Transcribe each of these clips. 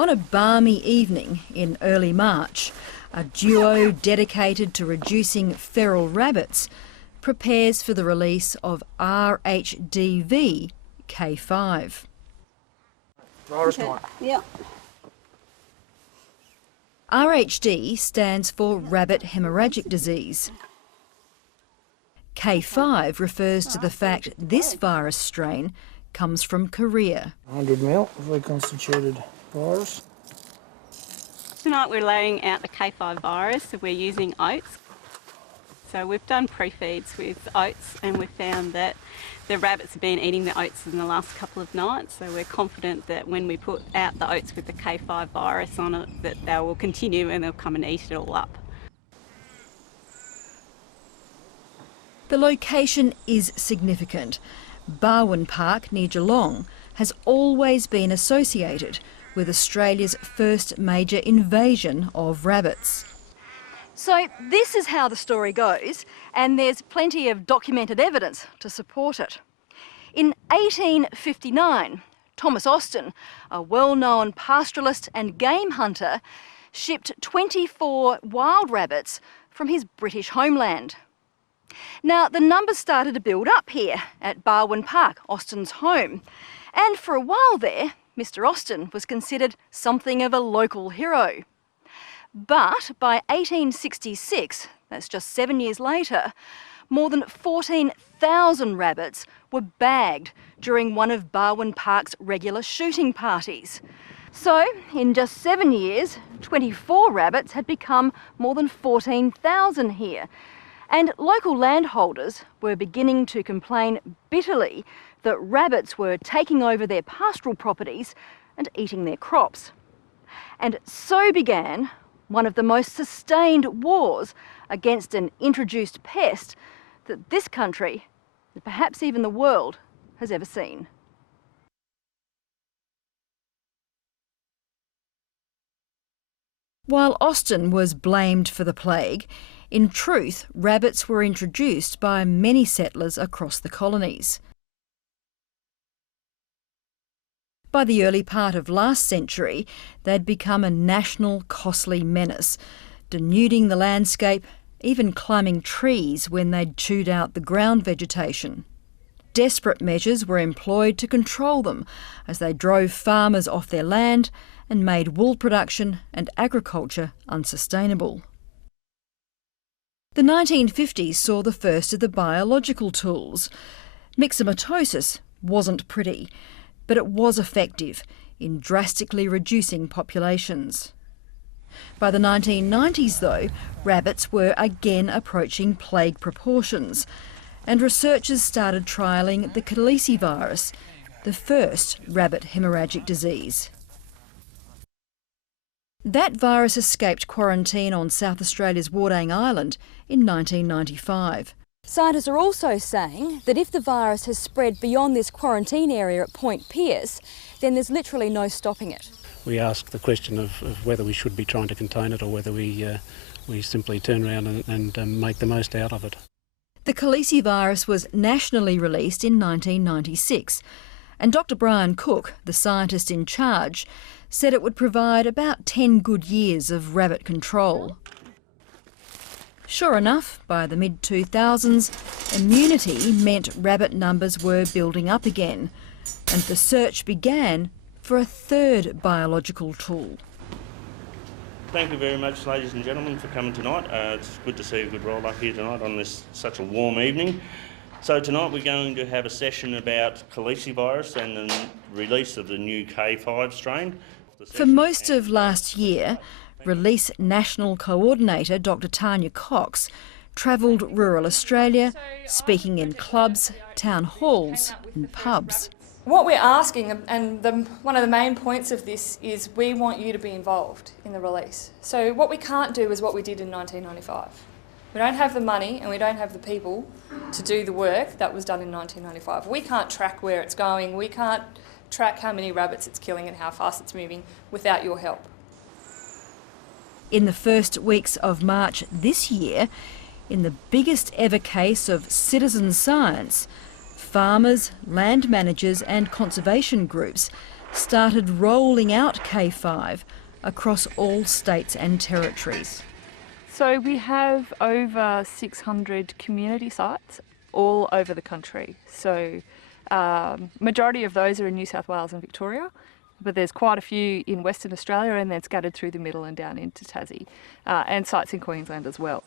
On a balmy evening in early March, a duo dedicated to reducing feral rabbits prepares for the release of RHDV K5. Virus time. Yeah. RHD stands for rabbit hemorrhagic disease. K5 refers to the fact this virus strain comes from Korea. 100 ml of reconstituted virus. Tonight we're laying out the K5 virus, so we're using oats. So we've done pre-feeds with oats and we've found that the rabbits have been eating the oats in the last couple of nights, so we're confident that when we put out the oats with the K5 virus on it, that they will continue and they'll come and eat it all up. The location is significant. Barwon Park near Geelong has always been associated with Australia's first major invasion of rabbits. So this is how the story goes, and there's plenty of documented evidence to support it. In 1859, Thomas Austin, a well-known pastoralist and game hunter, shipped 24 wild rabbits from his British homeland. Now, the numbers started to build up here at Barwon Park, Austin's home, and for a while there, Mr. Austin was considered something of a local hero. But by 1866, that's just 7 years later, more than 14,000 rabbits were bagged during one of Barwon Park's regular shooting parties. So, in just 7 years, 24 rabbits had become more than 14,000 here. And local landholders were beginning to complain bitterly that rabbits were taking over their pastoral properties and eating their crops. And so began one of the most sustained wars against an introduced pest that this country, and perhaps even the world, has ever seen. While Austin was blamed for the plague, in truth, rabbits were introduced by many settlers across the colonies. By the early part of last century, they'd become a national costly menace, denuding the landscape, even climbing trees when they'd chewed out the ground vegetation. Desperate measures were employed to control them as they drove farmers off their land and made wool production and agriculture unsustainable. The 1950s saw the first of the biological tools. Myxomatosis wasn't pretty, but it was effective in drastically reducing populations. By the 1990s, though, rabbits were again approaching plague proportions, and researchers started trialling the calicivirus, the first rabbit hemorrhagic disease. That virus escaped quarantine on South Australia's Wardang Island in 1995. Scientists are also saying that if the virus has spread beyond this quarantine area at Point Pearce, then there's literally no stopping it. We ask the question of whether we should be trying to contain it or whether we simply turn around and make the most out of it. The calicivirus was nationally released in 1996, and Dr. Brian Cook, the scientist in charge, said it would provide about 10 good years of rabbit control. Sure enough, by the mid-2000s, immunity meant rabbit numbers were building up again, and the search began for a third biological tool. Thank you very much, ladies and gentlemen, for coming tonight. It's good to see a good roll up here tonight on this such a warm evening. So tonight we're going to have a session about calicivirus and the release of the new K5 strain. For most of last year, Release National Coordinator Dr. Tanya Cox travelled rural Australia, speaking in clubs, town halls and pubs. What we're asking, and one of the main points of this, is we want you to be involved in the release. So what we can't do is what we did in 1995. We don't have the money and we don't have the people to do the work that was done in 1995. We can't track where it's going, we can't track how many rabbits it's killing and how fast it's moving without your help. In the first weeks of March this year, in the biggest ever case of citizen science, farmers, land managers and conservation groups started rolling out K5 across all states and territories. So we have over 600 community sites all over the country. So majority of those are in New South Wales and Victoria, but there's quite a few in Western Australia and then scattered through the middle and down into Tassie, and sites in Queensland as well.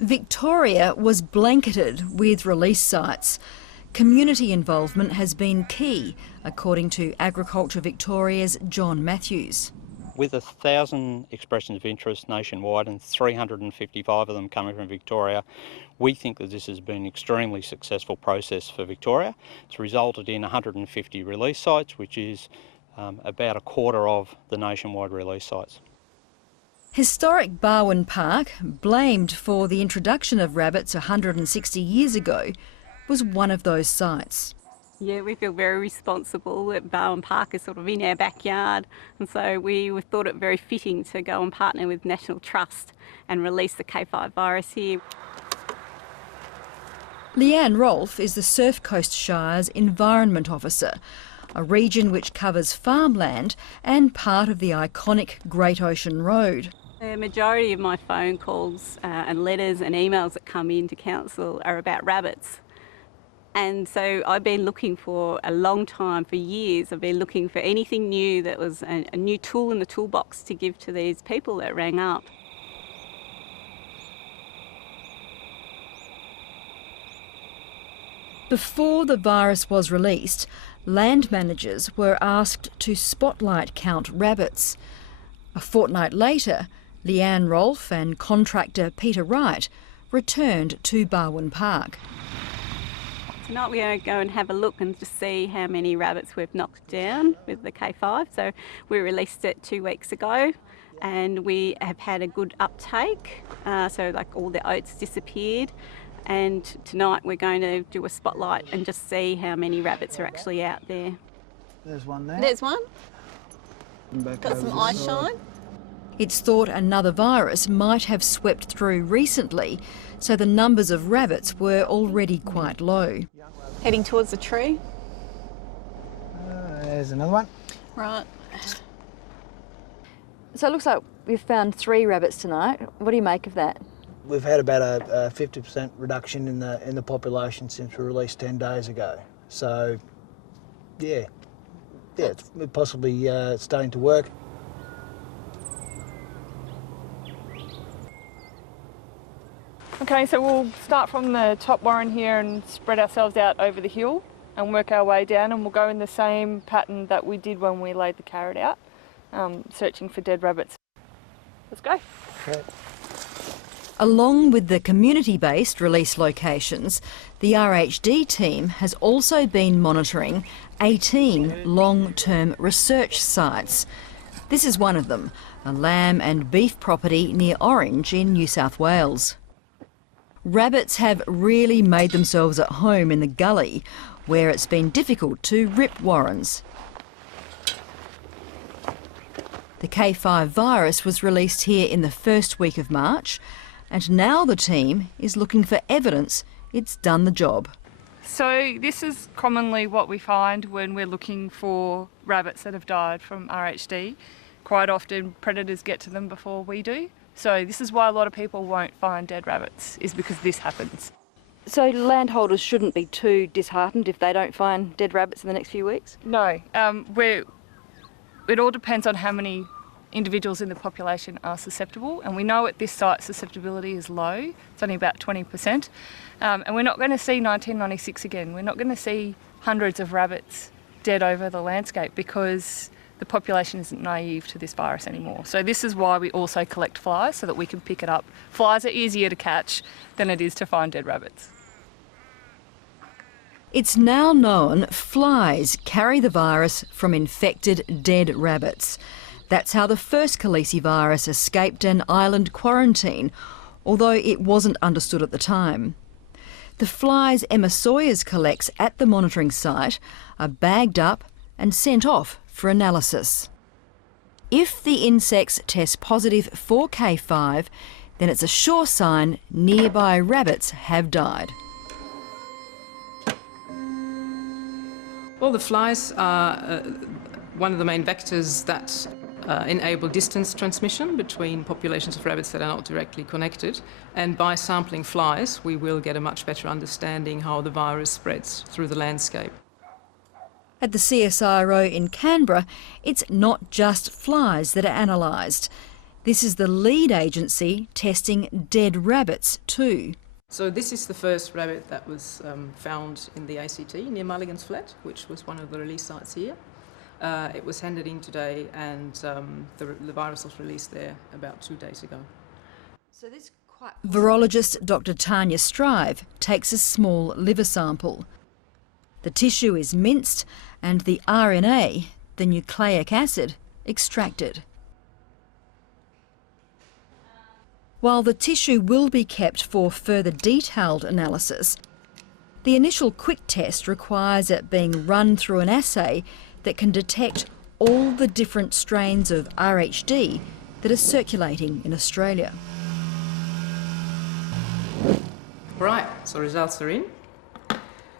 Victoria was blanketed with release sites. Community involvement has been key, according to Agriculture Victoria's John Matthews. With 1,000 expressions of interest nationwide and 355 of them coming from Victoria, we think that this has been an extremely successful process for Victoria. It's resulted in 150 release sites, which is about a quarter of the nationwide release sites. Historic Barwon Park, blamed for the introduction of rabbits 160 years ago, was one of those sites. Yeah, we feel very responsible that Barwon Park is sort of in our backyard, and so we thought it very fitting to go and partner with National Trust and release the K5 virus here. Leanne Rolfe is the Surf Coast Shire's Environment Officer, a region which covers farmland and part of the iconic Great Ocean Road. The majority of my phone calls and letters and emails that come into council are about rabbits. And so I've been looking for a long time, for years, I've been looking for anything new that was a new tool in the toolbox to give to these people that rang up. Before the virus was released, land managers were asked to spotlight count rabbits. A fortnight later, Leanne Rolfe and contractor Peter Wright returned to Barwon Park. Tonight we're going to go and have a look and just see how many rabbits we've knocked down with the K5. So we released it 2 weeks ago and we have had a good uptake. So like all the oats disappeared, and tonight we're going to do a spotlight and just see how many rabbits are actually out there. There's one there. There's one. Got some eye shine. It's thought another virus might have swept through recently, so the numbers of rabbits were already quite low. Heading towards the tree. There's another one. Right. So it looks like we've found 3 rabbits tonight. What do you make of that? We've had about a 50% reduction in the population since we released 10 days ago. So, yeah, it's possibly starting to work. Okay, so we'll start from the top warren here and spread ourselves out over the hill and work our way down, and we'll go in the same pattern that we did when we laid the carrot out, searching for dead rabbits. Let's go. Okay. Along with the community-based release locations, the RHD team has also been monitoring 18 long-term research sites. This is one of them, a lamb and beef property near Orange in New South Wales. Rabbits have really made themselves at home in the gully, where it's been difficult to rip warrens. The K5 virus was released here in the first week of March, and now the team is looking for evidence it's done the job. So this is commonly what we find when we're looking for rabbits that have died from RHD. Quite often predators get to them before we do. So this is why a lot of people won't find dead rabbits, is because this happens. So landholders shouldn't be too disheartened if they don't find dead rabbits in the next few weeks? No, it all depends on how many individuals in the population are susceptible, and we know at this site susceptibility is low. It's only about 20%, and we're not going to see 1996 again. We're not going to see hundreds of rabbits dead over the landscape because the population isn't naive to this virus anymore. So this is why we also collect flies, so that we can pick it up. Flies are easier to catch than it is to find dead rabbits. It's now known flies carry the virus from infected dead rabbits. That's how the first Khaleesi virus escaped an island quarantine, although it wasn't understood at the time. The flies Emma Sawyers collects at the monitoring site are bagged up and sent off for analysis. If the insects test positive for K5, then it's a sure sign nearby rabbits have died. Well, the flies are one of the main vectors that enable distance transmission between populations of rabbits that are not directly connected. And by sampling flies, we will get a much better understanding how the virus spreads through the landscape. At the CSIRO in Canberra, it's not just flies that are analysed. This is the lead agency testing dead rabbits too. So this is the first rabbit that was found in the ACT near Mulligan's Flat, which was one of the release sites here. It was handed in today, and the virus was released there about 2 days ago. So this Virologist Dr Tanya Strive takes a small liver sample. The tissue is minced and the RNA, the nucleic acid, extracted. While the tissue will be kept for further detailed analysis, the initial quick test requires it being run through an assay that can detect all the different strains of RHD that are circulating in Australia. Right, so results are in.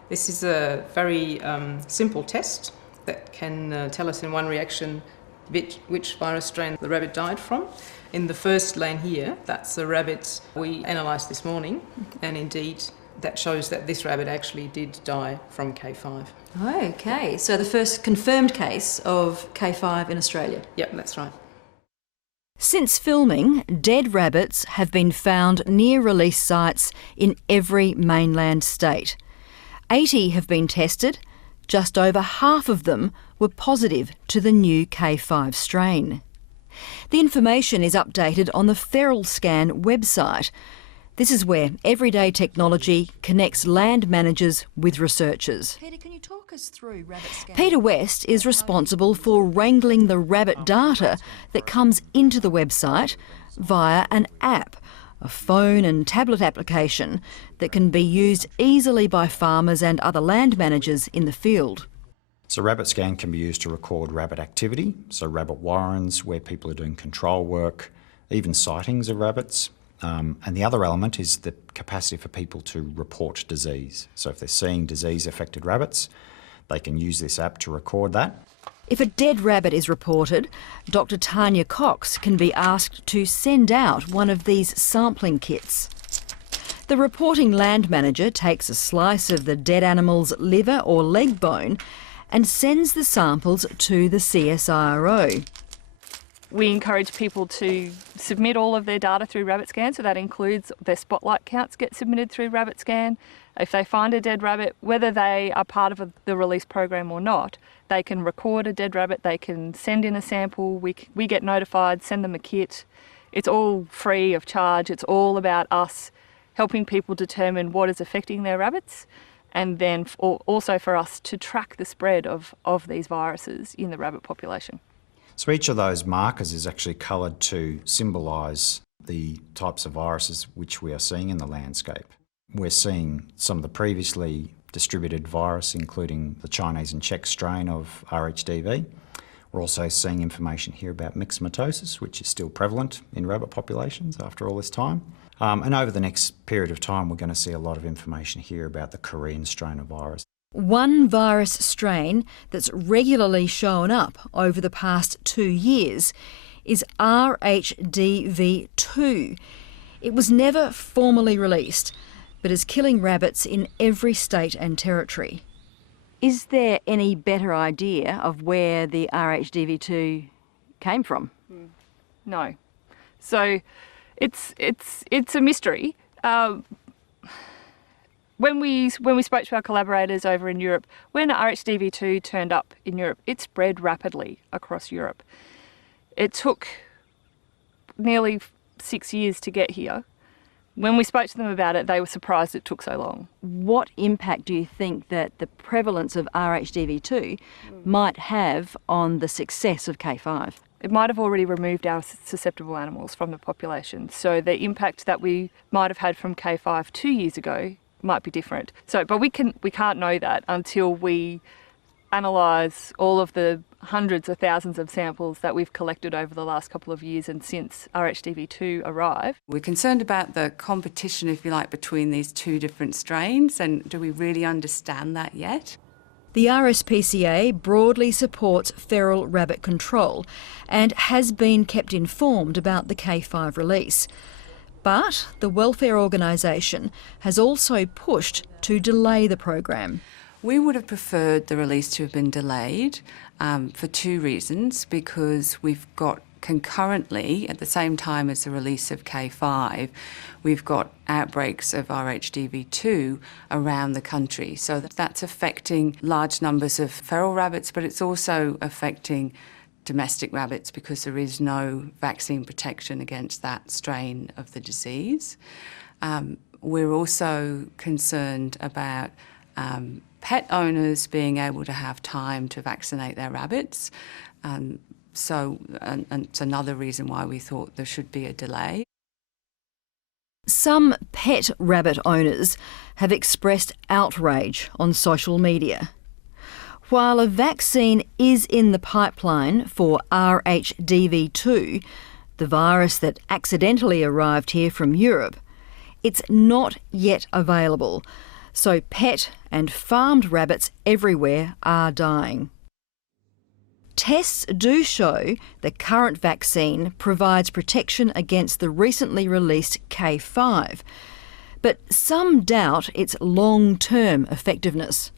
This is a very simple test that can tell us in one reaction which virus strain the rabbit died from. In the first lane here, that's the rabbit we analysed this morning, and indeed that shows that this rabbit actually did die from K5. Okay, so the first confirmed case of K5 in Australia. Yep, that's right. Since filming, dead rabbits have been found near release sites in every mainland state. 80 have been tested. Just over half of them were positive to the new K5 strain. The information is updated on the Feral Scan website. This is where everyday technology connects land managers with researchers. Peter, can you talk us through rabbit scan? Peter West is responsible for wrangling the rabbit data that comes into the website via an app, a phone and tablet application that can be used easily by farmers and other land managers in the field. So Rabbit Scan can be used to record rabbit activity, so rabbit warrens, where people are doing control work, even sightings of rabbits. And the other element is the capacity for people to report disease. So if they're seeing disease-affected rabbits, they can use this app to record that. If a dead rabbit is reported, Dr Tanya Cox can be asked to send out one of these sampling kits. The reporting land manager takes a slice of the dead animal's liver or leg bone and sends the samples to the CSIRO. We encourage people to submit all of their data through Rabbit Scan, so that includes their spotlight counts get submitted through Rabbit Scan. If they find a dead rabbit, whether they are part of the release program or not, they can record a dead rabbit, they can send in a sample, we get notified, send them a kit. It's all free of charge. It's all about us helping people determine what is affecting their rabbits, and then also for us to track the spread of these viruses in the rabbit population. So each of those markers is actually coloured to symbolise the types of viruses which we are seeing in the landscape. We're seeing some of the previously distributed virus, including the Chinese and Czech strain of RHDV. We're also seeing information here about myxomatosis, which is still prevalent in rabbit populations after all this time. And over the next period of time, we're going to see a lot of information here about the Korean strain of virus. One virus strain that's regularly shown up over the past 2 years is RHDV2. It was never formally released, but is killing rabbits in every state and territory. Is there any better idea of where the RHDV2 came from? No. So it's a mystery. When we spoke to our collaborators over in Europe, when RHDV2 turned up in Europe, it spread rapidly across Europe. It took nearly 6 years to get here. When we spoke to them about it, they were surprised it took so long. What impact do you think that the prevalence of RHDV2 might have on the success of K5? It might have already removed our susceptible animals from the population, so the impact that we might have had from K5 2 years ago might be different. But we can't know that until we analyse all of the hundreds of thousands of samples that we've collected over the last couple of years and since RHDV2 arrived. We're concerned about the competition, if you like, between these two different strains, and do we really understand that yet? The RSPCA broadly supports feral rabbit control and has been kept informed about the K5 release. But the welfare organisation has also pushed to delay the program. We would have preferred the release to have been delayed for two reasons, because we've got concurrently, at the same time as the release of K5, we've got outbreaks of RHDV2 around the country. So that's affecting large numbers of feral rabbits, but it's also affecting domestic rabbits because there is no vaccine protection against that strain of the disease. We're also concerned about pet owners being able to have time to vaccinate their rabbits. So it's another reason why we thought there should be a delay. Some pet rabbit owners have expressed outrage on social media. While a vaccine is in the pipeline for RHDV2, the virus that accidentally arrived here from Europe, it's not yet available, so pet and farmed rabbits everywhere are dying. Tests do show the current vaccine provides protection against the recently released K5, but some doubt its long-term effectiveness.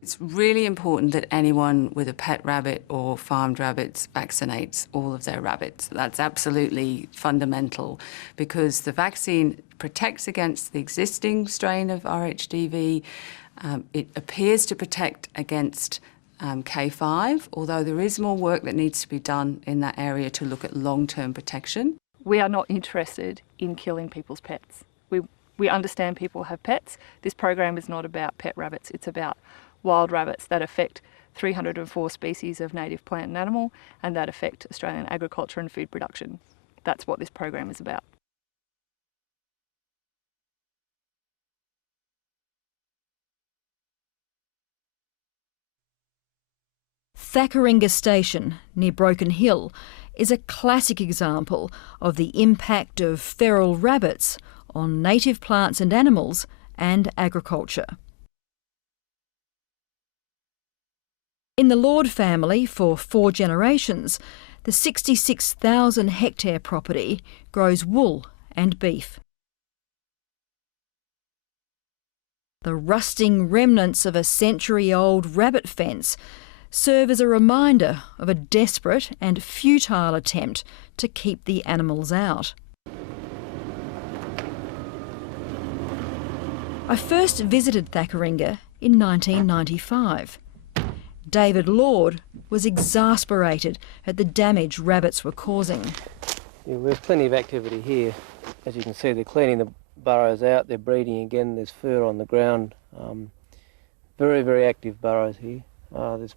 It's really important that anyone with a pet rabbit or farmed rabbits vaccinates all of their rabbits. That's absolutely fundamental, because the vaccine protects against the existing strain of RHDV. It appears to protect against K5, although there is more work that needs to be done in that area to look at long-term protection. We are not interested in killing people's pets. We understand people have pets. This program is not about pet rabbits, it's about wild rabbits that affect 304 species of native plant and animal and that affect Australian agriculture and food production. That's what this program is about. Thackaringa Station, near Broken Hill, is a classic example of the impact of feral rabbits on native plants and animals and agriculture. In the Lord family for 4 generations, the 66,000 hectare property grows wool and beef. The rusting remnants of a century-old rabbit fence serve as a reminder of a desperate and futile attempt to keep the animals out. I first visited Thackaringa in 1995. David Lord was exasperated at the damage rabbits were causing. Yeah, there's plenty of activity here. As you can see, they're cleaning the burrows out, they're breeding again, there's fur on the ground. Very, very active burrows here. There's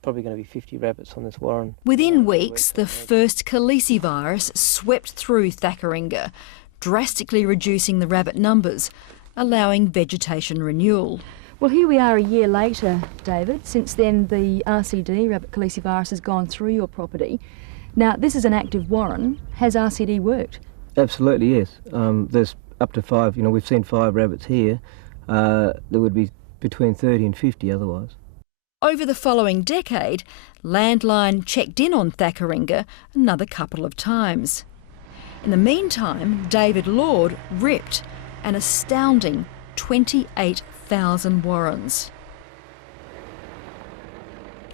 probably going to be 50 rabbits on this warren. Within weeks, the first calicivirus swept through Thackaringa, drastically reducing the rabbit numbers, allowing vegetation renewal. Well, here we are a year later, David. Since then, the RCD, rabbit calicivirus, has gone through your property. Now, this is an active warren. Has RCD worked? Absolutely, yes. There's up to 5, we've seen 5 rabbits here. There would be between 30 and 50 otherwise. Over the following decade, Landline checked in on Thackaringa another couple of times. In the meantime, David Lord ripped an astounding 28,000 warrens.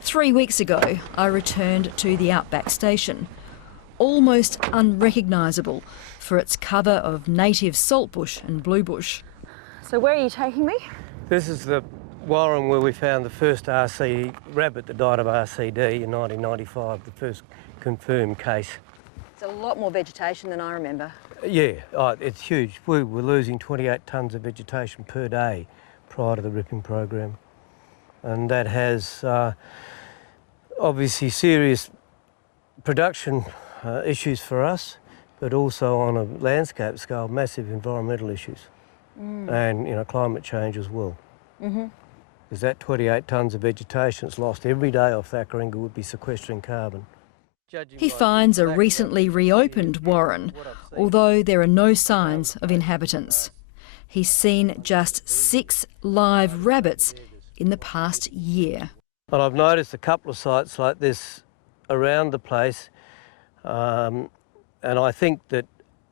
3 weeks ago, I returned to the Outback Station, almost unrecognisable for its cover of native saltbush and bluebush. So where are you taking me? This is the warren where we found the first RC rabbit that died of RCD in 1995, the first confirmed case. It's a lot more vegetation than I remember. Yeah, it's huge. We were losing 28 tonnes of vegetation per day prior to the ripping program. And that has obviously serious production issues for us, but also on a landscape scale, massive environmental issues. And, climate change as well. Because that 28 tonnes of vegetation that's lost every day off Thackaringa would be sequestering carbon. He finds a recently reopened warren, although there are no signs of inhabitants. He's seen just 6 live rabbits in the past year. And I've noticed a couple of sites like this around the place, and I think that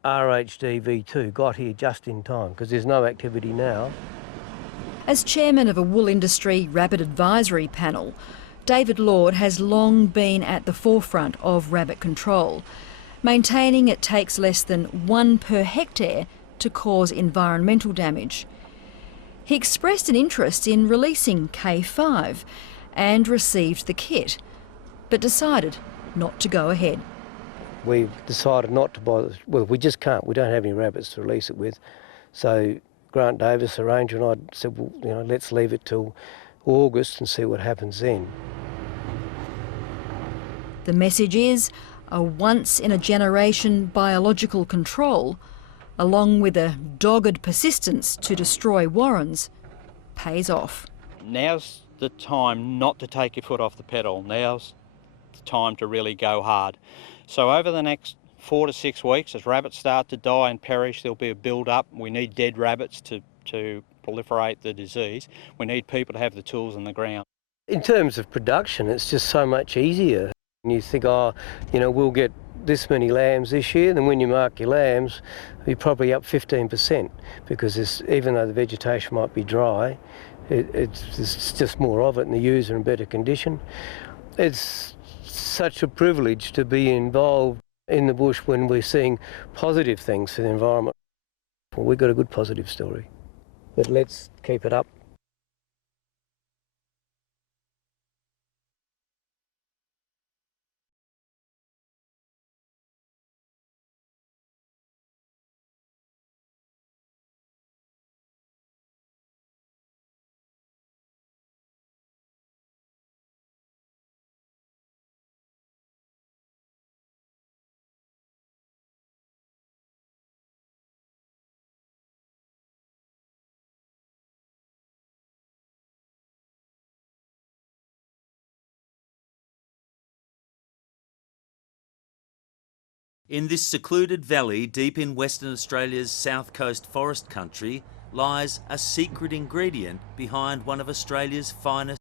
RHDV2 got here just in time because there's no activity now. As chairman of a wool industry rabbit advisory panel, David Lord has long been at the forefront of rabbit control, maintaining it takes less than 1 per hectare to cause environmental damage. He expressed an interest in releasing K5 and received the kit, but decided not to go ahead. We decided not to buy, well, we just can't. We don't have any rabbits to release it with. So Grant Davis, the ranger, and I said, well, you know, let's leave it till August and see what happens then. The message is a once-in-a-generation biological control, along with a dogged persistence to destroy warrens, pays off. Now's the time not to take your foot off the pedal. Now's the time to really go hard. So over the next 4 to 6 weeks, as rabbits start to die and perish, there'll be a build-up. We need dead rabbits to proliferate the disease. We need people to have the tools on the ground. In terms of production, it's just so much easier. You think, oh, you know, we'll get this many lambs this year, then when you mark your lambs, you're probably up 15% because even though the vegetation might be dry, it's just more of it and the ewes are in better condition. It's such a privilege to be involved in the bush when we're seeing positive things for the environment. Well, we've got a good positive story, but let's keep it up. In this secluded valley deep in Western Australia's south coast forest country lies a secret ingredient behind one of Australia's finest